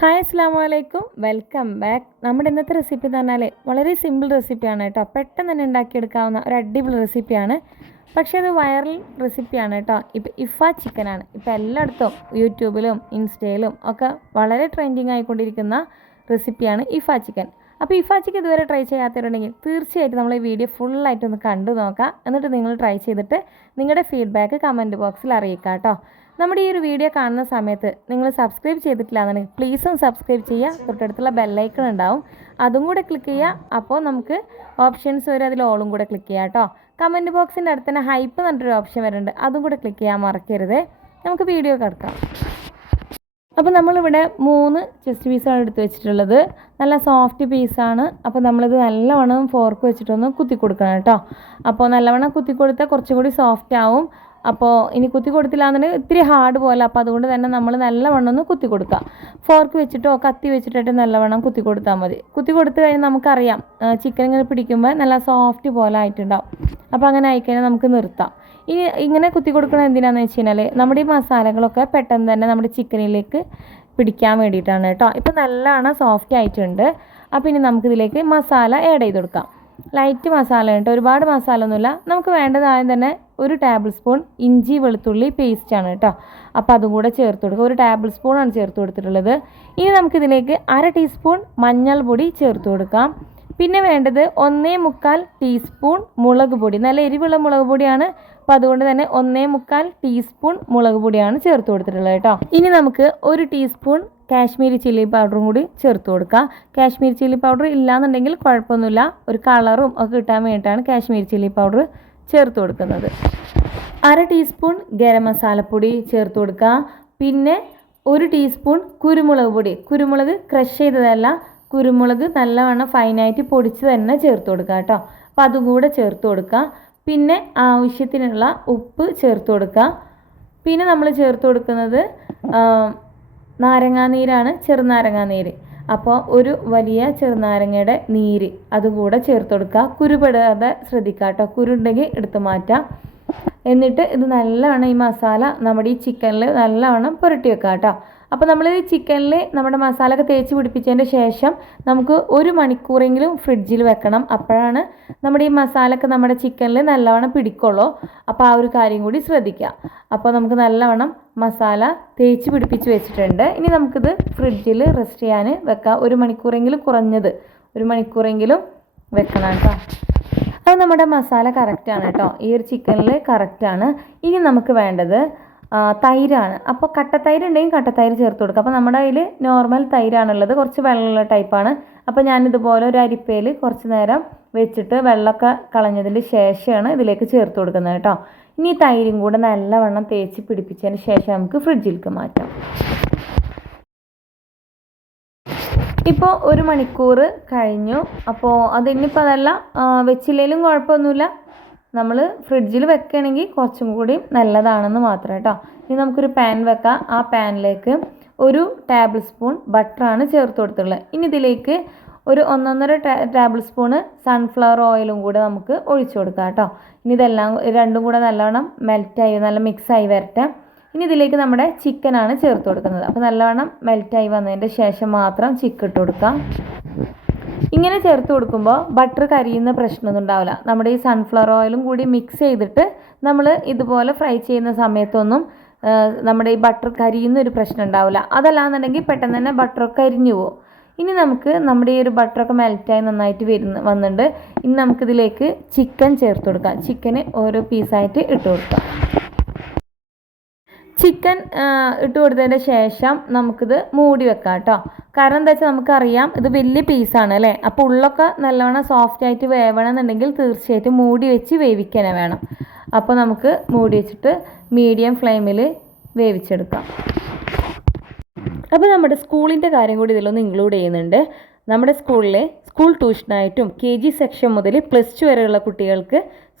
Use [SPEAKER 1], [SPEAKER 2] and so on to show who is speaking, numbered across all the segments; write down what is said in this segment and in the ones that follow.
[SPEAKER 1] Hi അസ്സാം വലൈക്കും welcome back. നമ്മുടെ ഇന്നത്തെ റെസിപ്പി എന്ന് പറഞ്ഞാൽ വളരെ സിമ്പിൾ റെസിപ്പിയാണ് കേട്ടോ. പെട്ടെന്ന് തന്നെ ഉണ്ടാക്കിയെടുക്കാവുന്ന ഒരു അടിപൊളി റെസിപ്പിയാണ്. പക്ഷേ അത് വൈറൽ റെസിപ്പിയാണ് കേട്ടോ. ഇപ്പം ഇഫ ചിക്കനാണ്. ഇപ്പം എല്ലായിടത്തും യൂട്യൂബിലും ഇൻസ്റ്റയിലും ഒക്കെ വളരെ ട്രെൻഡിങ് ആയിക്കൊണ്ടിരിക്കുന്ന റെസിപ്പിയാണ് ഇഫ ചിക്കൻ. അപ്പോൾ ഇഫ ചിക്കൻ ഇതുവരെ ട്രൈ ചെയ്യാത്തവരുണ്ടെങ്കിൽ തീർച്ചയായിട്ടും നമ്മൾ ഈ വീഡിയോ ഫുള്ളായിട്ടൊന്ന് കണ്ടു നോക്കാം. എന്നിട്ട് നിങ്ങൾ ട്രൈ ചെയ്തിട്ട് നിങ്ങളുടെ ഫീഡ്ബാക്ക് കമന്റ് ബോക്സിൽ അറിയിക്കാം കേട്ടോ. നമ്മുടെ ഈ ഒരു വീഡിയോ കാണുന്ന സമയത്ത് നിങ്ങൾ സബ്സ്ക്രൈബ് ചെയ്തിട്ടില്ല എന്നുണ്ടെങ്കിൽ പ്ലീസും സബ്സ്ക്രൈബ് ചെയ്യുക. തൊട്ടടുത്തുള്ള ബെല്ലൈക്കൺ ഉണ്ടാവും. അതും കൂടെ ക്ലിക്ക് ചെയ്യുക. അപ്പോൾ നമുക്ക് ഓപ്ഷൻസ് വരും അതിൽ ഓളും കൂടെ ക്ലിക്ക് ചെയ്യുക കേട്ടോ. കമന്റ് ബോക്സിന്റെ അടുത്ത് തന്നെ ഹൈപ്പ് എന്നിട്ടൊരു ഓപ്ഷൻ വരുന്നുണ്ട്. അതും കൂടെ ക്ലിക്ക് ചെയ്യാൻ മറക്കരുത്. നമുക്ക് വീഡിയോ കിടക്കാം അപ്പോൾ നമ്മളിവിടെ മൂന്ന് ചെസ്റ്റ് പീസാണ് എടുത്ത് വെച്ചിട്ടുള്ളത്. നല്ല സോഫ്റ്റ് പീസാണ് അപ്പോൾ നമ്മളിത് നല്ലവണ്ണം ഫോർക്ക് വെച്ചിട്ടൊന്ന് കുത്തി കൊടുക്കണം കേട്ടോ. അപ്പോൾ നല്ലവണ്ണം കുത്തി കൊടുത്താൽ കുറച്ചും കൂടി സോഫ്റ്റ് ആവും. അപ്പോൾ ഇനി കുത്തി കൊടുത്തില്ല എന്നുണ്ടെങ്കിൽ ഇത്തിരി ഹാർഡ് പോലെ. അപ്പോൾ അതുകൊണ്ട് തന്നെ നമ്മൾ നല്ലവണ്ണം ഒന്ന് കുത്തി കൊടുക്കുക ഫോർക്ക് വെച്ചിട്ടോ കത്തി വെച്ചിട്ടോ നല്ലവണ്ണം കുത്തി കൊടുത്താൽ മതി. കുത്തി കൊടുത്തു കഴിഞ്ഞാൽ നമുക്കറിയാം ചിക്കൻ ഇങ്ങനെ പിടിക്കുമ്പോൾ നല്ല സോഫ്റ്റ് പോലെ ആയിട്ടുണ്ടാവും. അപ്പോൾ അങ്ങനെ ആയിക്കഴിഞ്ഞാൽ നമുക്ക് നിർത്താം. ഇനി ഇങ്ങനെ കുത്തി കൊടുക്കുന്നത് എന്തിനാണെന്ന് വെച്ച് കഴിഞ്ഞാൽ നമ്മുടെ ഈ മസാലകളൊക്കെ പെട്ടെന്ന് തന്നെ നമ്മുടെ ചിക്കനിലേക്ക് പിടിക്കാൻ വേണ്ടിയിട്ടാണ് കേട്ടോ. ഇപ്പോൾ നല്ലവണ്ണം സോഫ്റ്റ് ആയിട്ടുണ്ട്. അപ്പോൾ ഇനി നമുക്കിതിലേക്ക് മസാല ആഡ് ചെയ്ത് കൊടുക്കാം. ലൈറ്റ് മസാല കേട്ടോ ഒരുപാട് മസാല ഒന്നുമില്ല നമുക്ക് വേണ്ടതായും തന്നെ ഒരു ടേബിൾ സ്പൂൺ ഇഞ്ചി വെളുത്തുള്ളി പേസ്റ്റാണ് കേട്ടോ. അപ്പോൾ അതും കൂടെ ചേർത്ത് കൊടുക്കുക. ഒരു ടേബിൾ സ്പൂണാണ് ചേർത്ത് കൊടുത്തിട്ടുള്ളത്. ഇനി നമുക്കിതിലേക്ക് അര ടീസ്പൂൺ മഞ്ഞൾപ്പൊടി ചേർത്ത് കൊടുക്കാം. പിന്നെ വേണ്ടത് ഒന്നേ മുക്കാൽ ടീസ്പൂൺ മുളക് പൊടി. നല്ല എരിവുള്ള മുളക് പൊടിയാണ്. അപ്പം അതുകൊണ്ട് തന്നെ ഒന്നേ മുക്കാൽ ടീസ്പൂൺ മുളക് പൊടിയാണ് ചേർത്ത് കൊടുത്തിട്ടുള്ളത് കേട്ടോ. ഇനി നമുക്ക് ഒരു ടീസ്പൂൺ കാശ്മീരി ചില്ലി പൗഡറും കൂടി ചേർത്ത് കൊടുക്കുക കാശ്മീരി ചില്ലി പൗഡർ ഇല്ലാന്നുണ്ടെങ്കിൽ കുഴപ്പമൊന്നുമില്ല. ഒരു കളറും ഒക്കെ കിട്ടാൻ വേണ്ടിയിട്ടാണ് കാശ്മീരി ചില്ലി പൗഡർ ചേർത്ത് കൊടുക്കുന്നത്. അര ടീസ്പൂൺ ഗരം മസാലപ്പൊടി ചേർത്ത് കൊടുക്കുക. പിന്നെ ഒരു ടീസ്പൂൺ കുരുമുളക് പൊടി. കുരുമുളക് ക്രഷ് ചെയ്തതല്ല കുരുമുളക് നല്ലവണ്ണം ഫൈനായിട്ട് പൊടിച്ച് തന്നെ ചേർത്ത് കൊടുക്കുക കേട്ടോ. അപ്പോൾ അതും കൂടെ ചേർത്ത് കൊടുക്കുക. പിന്നെ ആവശ്യത്തിനുള്ള ഉപ്പ് ചേർത്ത് കൊടുക്കുക. പിന്നെ നമ്മൾ ചേർത്ത് കൊടുക്കുന്നത് നാരങ്ങാനീരാണ് ചെറുനാരങ്ങാനീര്. അപ്പോൾ ഒരു വലിയ ചെറുനാരങ്ങയുടെ നീര് അതുകൂടെ ചേർത്ത് കൊടുക്കുക കുരുപെടാതെ ശ്രദ്ധിക്കുക കേട്ടോ കുരുണ്ടെങ്കിൽ എടുത്തു മാറ്റാം. എന്നിട്ട് ഇത് നല്ലവണ്ണം ഈ മസാല നമ്മുടെ ഈ ചിക്കനിൽ നല്ലവണ്ണം പുരട്ടി വെക്കാം കേട്ടോ അപ്പോൾ നമ്മൾ ഈ ചിക്കനിൽ നമ്മുടെ മസാല ഒക്കെ തേച്ച് പിടിപ്പിച്ചതിന്റെ ശേഷം നമുക്ക് ഒരു മണിക്കൂറെങ്കിലും ഫ്രിഡ്ജിൽ വെക്കണം. അപ്പോഴാണ് നമ്മുടെ ഈ മസാല ഒക്കെ നമ്മുടെ ചിക്കനിൽ നല്ലവണ്ണം പിടിക്കുള്ളൂ. അപ്പോൾ ആ ഒരു കാര്യം കൂടി ശ്രദ്ധിക്കുക അപ്പോൾ നമുക്ക് നല്ലവണ്ണം മസാല തേച്ച് പിടിപ്പിച്ച് വെച്ചിട്ടുണ്ട്. ഇനി നമുക്കിത് ഫ്രിഡ്ജിൽ റെസ്റ്റ് ചെയ്യാൻ വെക്കാം. ഒരു മണിക്കൂറെങ്കിലും കുറഞ്ഞത് ഒരു മണിക്കൂറെങ്കിലും വെക്കണം കേട്ടോ അത് നമ്മുടെ മസാല കറക്റ്റാണ് കേട്ടോ. ഈ ഒരു ചിക്കനിൽ കറക്റ്റാണ് ഇനി നമുക്ക് വേണ്ടത് തൈരാണ്. അപ്പോൾ കട്ടത്തൈര് ഉണ്ടെങ്കിൽ കട്ടത്തൈര് ചേർത്ത് കൊടുക്കുക അപ്പോൾ നമ്മുടെ കയ്യിൽ നോർമൽ തൈരാണുള്ളത്. കുറച്ച് വെള്ളമുള്ള ടൈപ്പാണ് അപ്പോൾ ഞാനിതുപോലെ ഒരു അരിപ്പയിൽ കുറച്ച് നേരം വെച്ചിട്ട് വെള്ളമൊക്കെ കളഞ്ഞതിന് ശേഷമാണ് ഇതിലേക്ക് ചേർത്ത് കൊടുക്കുന്നത് കേട്ടോ. ഇനി തൈരും കൂടെ നല്ലവണ്ണം തേച്ച് പിടിപ്പിച്ചതിന് ശേഷം നമുക്ക് ഫ്രിഡ്ജിലേക്ക് മാറ്റാം. ഇപ്പോൾ ഒരു മണിക്കൂർ കഴിഞ്ഞു. അപ്പോൾ അതിനിപ്പോൾ അതല്ല വെച്ചില്ലെങ്കിലും കുഴപ്പമൊന്നുമില്ല. നമ്മൾ ഫ്രിഡ്ജിൽ വെക്കുകയാണെങ്കിൽ കുറച്ചും കൂടി നല്ലതാണെന്ന് മാത്രം കേട്ടോ. ഇനി നമുക്കൊരു പാൻ വെക്കാം. ആ പാനിലേക്ക് ഒരു ടേബിൾ സ്പൂൺ ബട്ടറാണ് ചേർത്ത് കൊടുത്തിട്ടുള്ളത്. ഇനി ഇതിലേക്ക് ഒരു ഒന്നൊന്നര ടേബിൾ സ്പൂണ് സൺഫ്ലവർ ഓയിലും കൂടെ നമുക്ക് ഒഴിച്ചു കൊടുക്കാം കേട്ടോ. ഇനി ഇതെല്ലാം രണ്ടും കൂടെ നല്ലവണ്ണം മെൽറ്റായി നല്ല മിക്സായി വരട്ടെ. ഇനി ഇതിലേക്ക് നമ്മുടെ ചിക്കനാണ് ചേർത്ത് കൊടുക്കുന്നത്. അപ്പോൾ നല്ലവണ്ണം മെൽറ്റായി വന്നതിന്റെ ശേഷം മാത്രം ചിക്കൻ ഇട്ട് കൊടുക്കാം. ഇങ്ങനെ ചേർത്ത് കൊടുക്കുമ്പോൾ ബട്ടർ കരിയുന്ന പ്രശ്നമൊന്നും ഉണ്ടാവില്ല. നമ്മുടെ ഈ സൺഫ്ലവർ ഓയിലും കൂടി മിക്സ് ചെയ്തിട്ട് നമ്മൾ ഇതുപോലെ ഫ്രൈ ചെയ്യുന്ന സമയത്തൊന്നും നമ്മുടെ ഈ ബട്ടർ കരിയുന്ന ഒരു പ്രശ്നം ഉണ്ടാവില്ല. അതല്ലാന്നുണ്ടെങ്കിൽ പെട്ടെന്ന് തന്നെ ബട്ടറൊക്കെ അരിഞ്ഞു പോകും. ഇനി നമുക്ക് നമ്മുടെ ഈ ഒരു ബട്ടറൊക്കെ മെൽറ്റായി നന്നായിട്ട് വരുന്ന വന്നിട്ടുണ്ട്. ഇനി നമുക്കിതിലേക്ക് ചിക്കൻ ചേർത്ത് കൊടുക്കാം. ചിക്കന് ഓരോ പീസായിട്ട് ഇട്ട് കൊടുക്കാം. ചിക്കൻ ഇട്ട് കൊടുത്തതിന് ശേഷം നമുക്കിത് മൂടി വെക്കാം കേട്ടോ. കാരണം എന്താ വെച്ചാൽ നമുക്കറിയാം ഇത് വലിയ പീസാണ് അല്ലേ? അപ്പോൾ ഉള്ളൊക്കെ നല്ലവണ്ണം സോഫ്റ്റ് ആയിട്ട് വേവണം എന്നുണ്ടെങ്കിൽ തീർച്ചയായിട്ടും മൂടി വെച്ച് വേവിക്കാനേ വേണം. അപ്പോൾ നമുക്ക് മൂടി വെച്ചിട്ട് മീഡിയം ഫ്ലെയിമിൽ വേവിച്ചെടുക്കാം. അപ്പോൾ നമ്മുടെ സ്കൂളിന്റെ കാര്യം കൂടി ഇതിലൊന്ന് ഇൻക്ലൂഡ് ചെയ്യുന്നുണ്ട്. നമ്മുടെ സ്കൂളിലെ സ്കൂൾ ട്യൂഷനായിട്ടും കെ ജി സെക്ഷൻ മുതൽ പ്ലസ് ടു വരെയുള്ള കുട്ടികൾക്ക്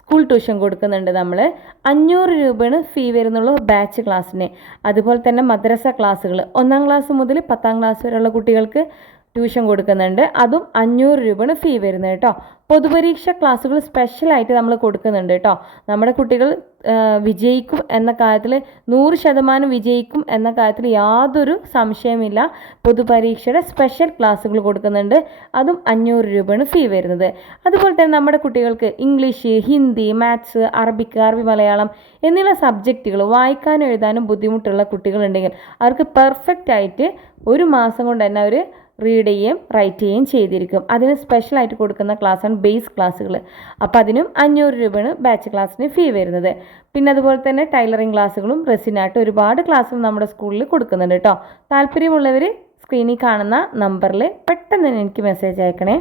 [SPEAKER 1] സ്കൂൾ ട്യൂഷൻ കൊടുക്കുന്നുണ്ട് നമ്മൾ അഞ്ഞൂറ് രൂപയാണ് ഫീ വരുന്നുള്ളൂ ബാച്ച് ക്ലാസ്സിന് അതുപോലെ തന്നെ മദ്രസ ക്ലാസ്സുകൾ ഒന്നാം ക്ലാസ് മുതൽ പത്താം ക്ലാസ് വരെയുള്ള കുട്ടികൾക്ക് ട്യൂഷൻ കൊടുക്കുന്നുണ്ട്. അതും അഞ്ഞൂറ് രൂപയാണ് ഫീ വരുന്നത് കേട്ടോ. പൊതുപരീക്ഷ ക്ലാസ്സുകൾ സ്പെഷ്യലായിട്ട് നമ്മൾ കൊടുക്കുന്നുണ്ട് കേട്ടോ. നമ്മുടെ കുട്ടികൾ വിജയിക്കും എന്ന കാര്യത്തിൽ നൂറ് ശതമാനം വിജയിക്കും എന്ന കാര്യത്തിൽ യാതൊരു സംശയമില്ല പൊതുപരീക്ഷയുടെ സ്പെഷ്യൽ ക്ലാസ്സുകൾ കൊടുക്കുന്നുണ്ട്. അതും അഞ്ഞൂറ് രൂപയാണ് ഫീ വരുന്നത്. അതുപോലെ തന്നെ നമ്മുടെ കുട്ടികൾക്ക് ഇംഗ്ലീഷ് ഹിന്ദി മാത്സ് അറബിക് അറബി മലയാളം എന്നുള്ള സബ്ജക്റ്റുകൾ വായിക്കാനും എഴുതാനും ബുദ്ധിമുട്ടുള്ള കുട്ടികളുണ്ടെങ്കിൽ അവർക്ക് പെർഫെക്റ്റ് ആയിട്ട് ഒരു മാസം കൊണ്ട് തന്നെ അവർ റീഡ് ചെയ്യുകയും റൈറ്റ് ചെയ്യുകയും ചെയ്തിരിക്കും. അതിന് സ്പെഷ്യലായിട്ട് കൊടുക്കുന്ന ക്ലാസ്സാണ് ബേസ് ക്ലാസ്സുകൾ അപ്പോൾ അതിനും അഞ്ഞൂറ് രൂപയാണ് ബാച്ച് ക്ലാസ്സിന് ഫീ വരുന്നത്. പിന്നെ അതുപോലെ തന്നെ ടൈലറിങ് ക്ലാസ്സുകളും റെസിനായിട്ട് ഒരുപാട് ക്ലാസ്സുകൾ നമ്മുടെ സ്കൂളിൽ കൊടുക്കുന്നുണ്ട് കേട്ടോ താല്പര്യമുള്ളവർ സ്ക്രീനിൽ കാണുന്ന നമ്പറിൽ പെട്ടെന്ന് തന്നെ എനിക്ക് മെസ്സേജ് അയക്കണേ.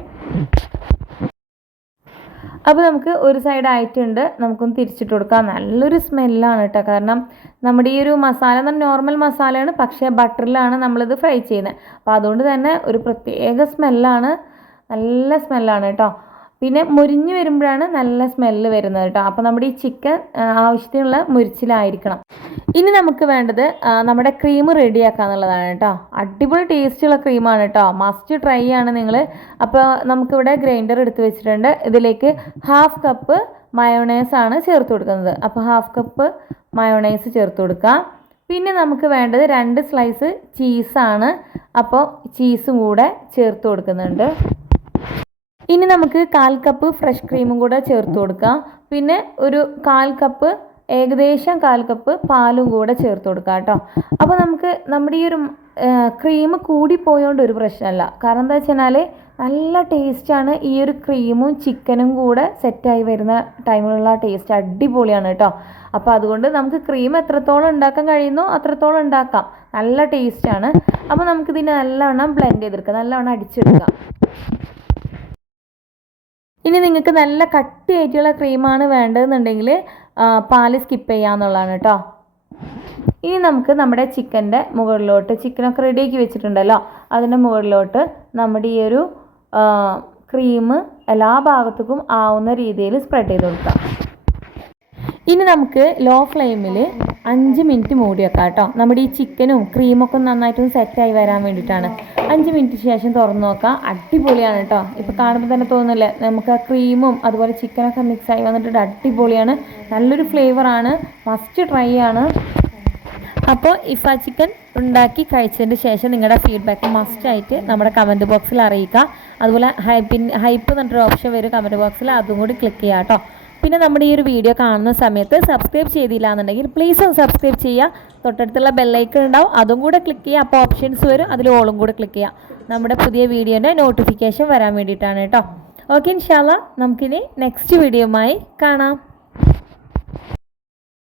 [SPEAKER 1] അപ്പോൾ നമുക്ക് ഒരു സൈഡ് ആയിട്ടുണ്ട്. നമുക്കൊന്ന് തിരിച്ചിട്ട് കൊടുക്കാം. നല്ലൊരു സ്മെല്ലാണ് കേട്ടോ കാരണം നമ്മുടെ ഈ ഒരു മസാല എന്ന് നോർമൽ മസാലയാണ് പക്ഷേ ബട്ടറിലാണ് നമ്മളിത് ഫ്രൈ ചെയ്യുന്നത്. അപ്പോൾ അതുകൊണ്ട് തന്നെ ഒരു പ്രത്യേക സ്മെല്ലാണ് നല്ല സ്മെല്ലാണ് കേട്ടോ പിന്നെ മുരിഞ്ഞ് വരുമ്പോഴാണ് നല്ല സ്മെല്ല് വരുന്നത് കേട്ടോ. അപ്പോൾ നമ്മുടെ ഈ ചിക്കൻ ആവശ്യത്തിനുള്ള മുരിച്ചിലായിരിക്കണം. ഇനി നമുക്ക് വേണ്ടത് നമ്മുടെ ക്രീം റെഡിയാക്കുക എന്നുള്ളതാണ് കേട്ടോ. അടിപൊളി ടേസ്റ്റുള്ള ക്രീമാണ് കേട്ടോ. മസ്റ്റ് ട്രൈ ആണ് നിങ്ങൾ അപ്പോൾ നമുക്കിവിടെ ഗ്രൈൻഡർ എടുത്ത് വെച്ചിട്ടുണ്ട്. ഇതിലേക്ക് ഹാഫ് കപ്പ് മയോണൈസ് ആണ് ചേർത്ത് കൊടുക്കുന്നത്. അപ്പോൾ ഹാഫ് കപ്പ് മയോണൈസ് ചേർത്ത് കൊടുക്കാം. പിന്നെ നമുക്ക് വേണ്ടത് രണ്ട് സ്ലൈസ് ചീസാണ് അപ്പോൾ ചീസും കൂടെ ചേർത്ത് കൊടുക്കുന്നുണ്ട്. ഇനി നമുക്ക് കാൽ കപ്പ് ഫ്രഷ് ക്രീമും കൂടെ ചേർത്ത് കൊടുക്കാം. പിന്നെ ഒരു കാൽ കപ്പ് ഏകദേശം കാൽ കപ്പ് പാലും കൂടെ ചേർത്ത് കൊടുക്കാം കേട്ടോ. അപ്പോൾ നമുക്ക് നമ്മുടെ ഈ ഒരു ക്രീം കൂടിപ്പോയോണ്ട് ഒരു പ്രശ്നമല്ല കാരണം എന്താ വെച്ചാൽ നല്ല ടേസ്റ്റാണ് ഈ ഒരു ക്രീമും ചിക്കനും കൂടെ സെറ്റായി വരുന്ന ടൈമിലുള്ള ടേസ്റ്റ് അടിപൊളിയാണ് കേട്ടോ. അപ്പോൾ അതുകൊണ്ട് നമുക്ക് ക്രീം എത്രത്തോളം ഉണ്ടാക്കാൻ കഴിയുന്നോ അത്രത്തോളം ഉണ്ടാക്കാം. നല്ല ടേസ്റ്റാണ് അപ്പോൾ നമുക്കിതിനെ നല്ലവണ്ണം ബ്ലെൻഡ് ചെയ്തെടുക്കാം. നല്ലവണ്ണം അടിച്ചെടുക്കാം. ഇനി നിങ്ങൾക്ക് നല്ല കട്ടിയായിട്ടുള്ള ക്രീമാണ് വേണ്ടതെന്നുണ്ടെങ്കിൽ പാൽ സ്കിപ്പ് ചെയ്യാന്നുള്ളതാണ് കേട്ടോ ഇനി നമുക്ക് നമ്മുടെ ചിക്കന്റെ മുകളിലോട്ട് ചിക്കനൊക്കെ റെഡിയാക്കി വെച്ചിട്ടുണ്ടല്ലോ. അതിന്റെ മുകളിലോട്ട് നമ്മുടെ ഈ ഒരു ക്രീം എല്ലാ ഭാഗത്തേക്കും ആവുന്ന രീതിയിൽ സ്പ്രെഡ് ചെയ്ത് കൊടുക്കാം. ഇനി നമുക്ക് ലോ ഫ്ലെയിമിൽ അഞ്ച് മിനിറ്റ് മൂടി വെക്കാം കേട്ടോ. നമ്മുടെ ഈ ചിക്കനും ക്രീമൊക്കെ നന്നായിട്ടൊന്ന് സെറ്റായി വരാൻ വേണ്ടിയിട്ടാണ്. അഞ്ച് മിനിറ്റ് ശേഷം തുറന്ന് നോക്കാം. അടിപൊളിയാണ് കേട്ടോ. ഇപ്പോൾ കാണുമ്പോൾ തന്നെ തോന്നുന്നില്ലേ നമുക്ക് ആ ക്രീമും അതുപോലെ ചിക്കനൊക്കെ മിക്സ് ആയി വന്നിട്ട് അടിപൊളിയാണ്. നല്ലൊരു ഫ്ലേവറാണ് ഫസ്റ്റ് ട്രൈ ആണ്. അപ്പോൾ ഇഫ ചിക്കൻ ഉണ്ടാക്കി കഴിച്ചതിന് ശേഷം നിങ്ങളുടെ ഫീഡ്ബാക്ക് മസ്റ്റായിട്ട് നമ്മുടെ കമന്റ് ബോക്സിൽ അറിയിക്കുക അതുപോലെ ഹൈപ്പിൻ ഹൈപ്പ് എന്നൊരു ഓപ്ഷൻ വരും കമന്റ് ബോക്സിൽ അതും കൂടി ക്ലിക്ക് ചെയ്യാം കേട്ടോ. പിന്നെ നമ്മുടെ ഈ ഒരു വീഡിയോ കാണുന്ന സമയത്ത് സബ്സ്ക്രൈബ് ചെയ്തില്ല എന്നുണ്ടെങ്കിൽ പ്ലീസ് ഒന്ന് സബ്സ്ക്രൈബ് ചെയ്യുക. തൊട്ടടുത്തുള്ള ബെല്ലൈക്കൺ ഉണ്ടാവും. അതും കൂടെ ക്ലിക്ക് ചെയ്യുക. അപ്പോൾ ഓപ്ഷൻസ് വരും. അതിൽ ഓളും കൂടെ ക്ലിക്ക് ചെയ്യുക. നമ്മുടെ പുതിയ വീഡിയോന്റെ നോട്ടിഫിക്കേഷൻ വരാൻ വേണ്ടിയിട്ടാണ് കേട്ടോ. ഓക്കെ ഇൻഷാല്ല നമുക്കിനി നെക്സ്റ്റ് വീഡിയോയുമായി കാണാം.